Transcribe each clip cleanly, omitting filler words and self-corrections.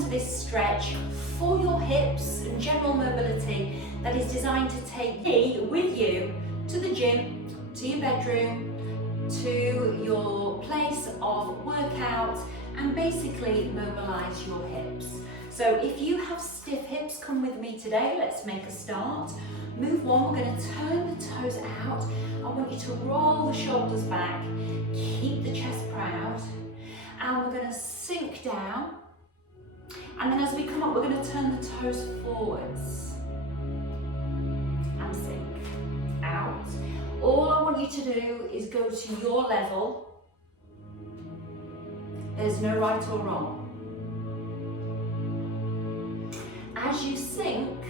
into this stretch for your hips and general mobility that is designed to take you with you to the gym, to your bedroom, to your place of workout, and basically mobilize your hips. So if you have stiff hips, come with me today. Let's make a start. Move one, we're going to turn the toes out. I want you to roll the shoulders back, keep the chest proud, and we're going to sink down. And then as we come up, we're going to turn the toes forwards and sink out. All I want you to do is go to your level. There's no right or wrong. As you sink,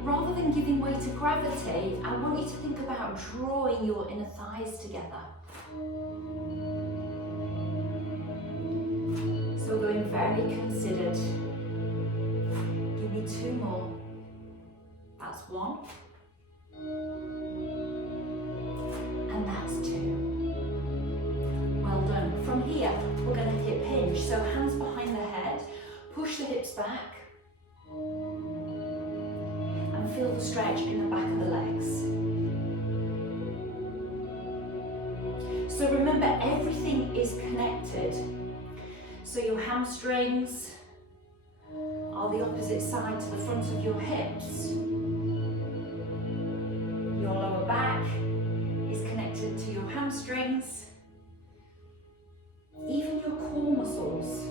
rather than giving way to gravity, I want you to think about drawing your inner thighs together. So going very considered. Give me two more. That's one. And that's two. Well done. From here, we're going to hip hinge. So hands behind the head, push the hips back, and feel the stretch in the back of the legs. So remember, everything is connected. So your hamstrings are the opposite side to the front of your hips. Your lower back is connected to your hamstrings. Even your core muscles.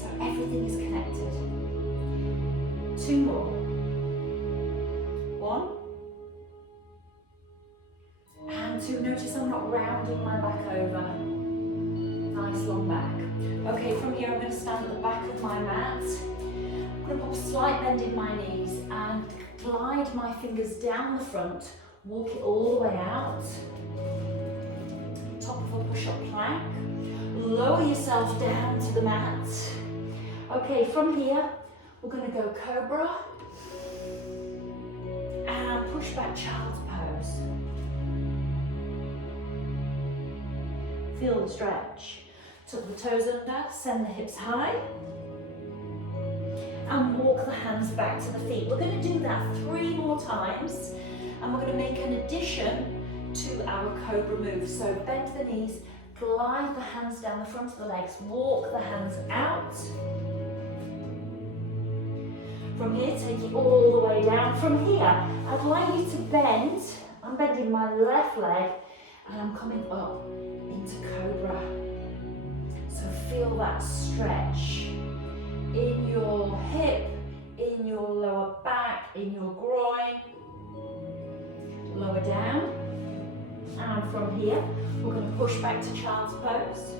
So everything is connected. Two more. One. And two. Notice I'm not rounding my back over. Nice long back. Okay, from here I'm going to stand at the back of my mat. I'm going to pop a slight bend in my knees and glide my fingers down the front. Walk it all the way out. Top of a push-up plank. Lower yourself down to the mat. Okay, from here we're going to go cobra and push back child's pose. Feel the stretch. Tuck the toes under, send the hips high, and walk the hands back to the feet. We're going to do that 3 more times, and we're going to make an addition to our cobra move. So bend the knees, glide the hands down the front of the legs, walk the hands out. From here, take it all the way down. From here, I'd like you to bend. I'm bending my left leg, and I'm coming up into cobra. So feel that stretch in your hip, in your lower back, in your groin. Lower down. And from here, we're going to push back to child's pose.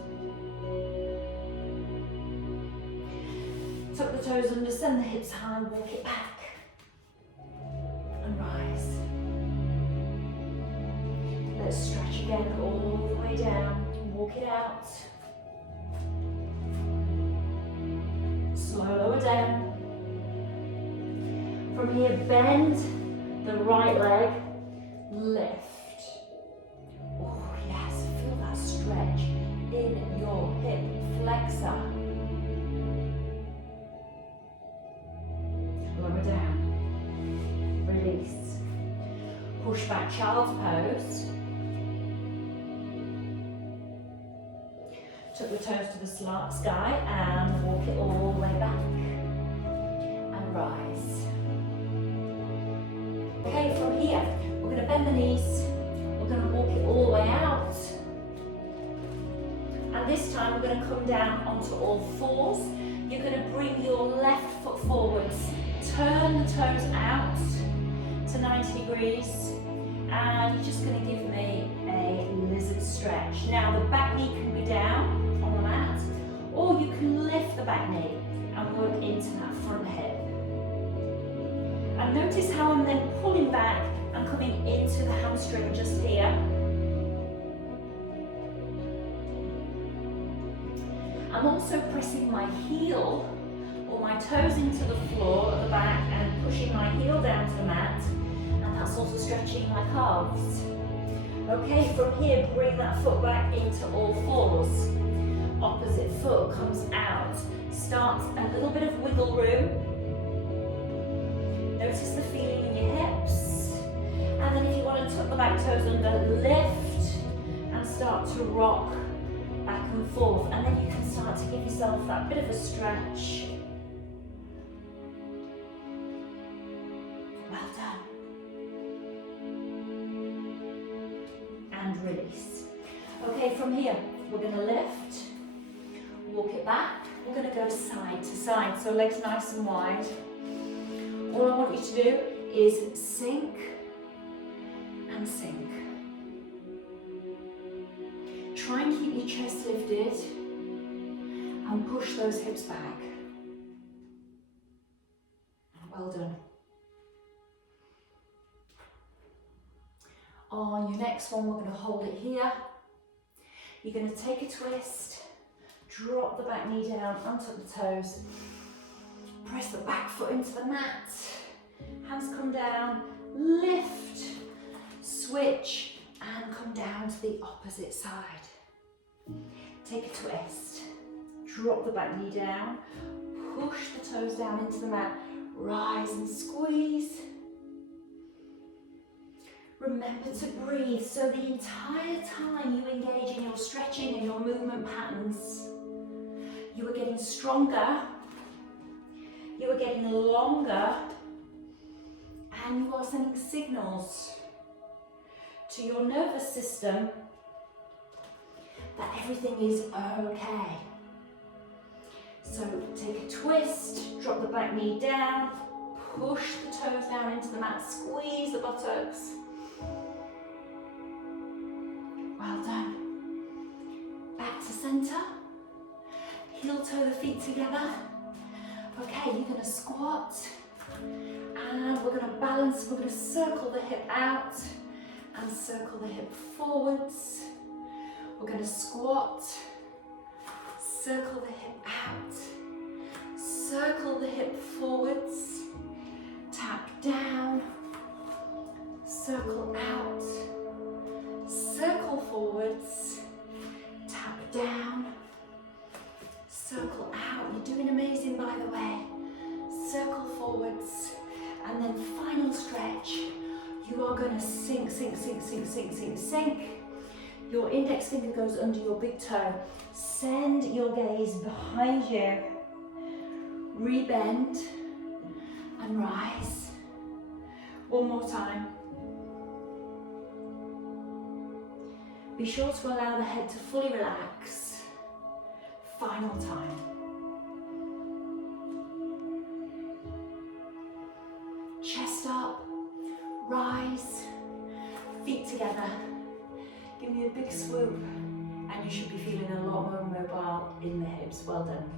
Tuck the toes under, send the hips high, walk it back. And rise. Let's stretch again all the way down. Walk it out. Slow, lower down. From here, bend the right leg, lift. Oh yes, feel that stretch in your hip flexor. Lower down, release. Push back child's pose. Tuck the toes to the sky and walk it all the way back. And rise. Okay, from here, we're going to bend the knees. We're going to walk it all the way out. And this time we're going to come down onto all fours. You're going to bring your left foot forwards. Turn the toes out to 90 degrees. And you're just going to give me a lizard stretch. Now the back knee can be down on the mat, or you can lift the back knee and work into that front hip. And notice how I'm then pulling back and coming into the hamstring just here. I'm also pressing my heel or my toes into the floor at the back and pushing my heel down to the mat, and that's also stretching my calves. Okay, from here, bring that foot back into all fours. Opposite foot comes out. Start a little bit of wiggle room. Notice the feeling in your hips. And then if you want to tuck the back toes under, lift and start to rock back and forth. And then you can start to give yourself that bit of a stretch. Well done. And release. Okay, from here, we're going to lift, walk it back. We're going to go side to side, so legs nice and wide. All I want you to do is sink and sink. Try and keep your chest lifted and push those hips back. Well done. On your next one, we're going to hold it here. You're going to take a twist, drop the back knee down, untuck the toes, press the back foot into the mat, hands come down, lift, switch, and come down to the opposite side. Take a twist, drop the back knee down, push the toes down into the mat, rise and squeeze. Remember to breathe, so the entire time you engage in your stretching and your movement patterns, you are getting stronger, you are getting longer, and you are sending signals to your nervous system that everything is okay. So take a twist, drop the back knee down, push the toes down into the mat, squeeze the buttocks. Well done. Back to center. Heel toe the feet together. Okay, you're going to squat. And we're going to balance. We're going to circle the hip out and circle the hip forwards. We're going to squat. Circle the hip out. Circle the hip forwards. Tap down. Circle out. Circle forwards, tap down, circle out. You're doing amazing, by the way. Circle forwards, and then final stretch. You are going to sink, sink, sink, sink, sink, sink, sink. Your index finger goes under your big toe. Send your gaze behind you. Rebend and rise. One more time. Be sure to allow the head to fully relax. Final time. Chest up, rise, feet together. Give me a big swoop, and you should be feeling a lot more mobile in the hips. Well done.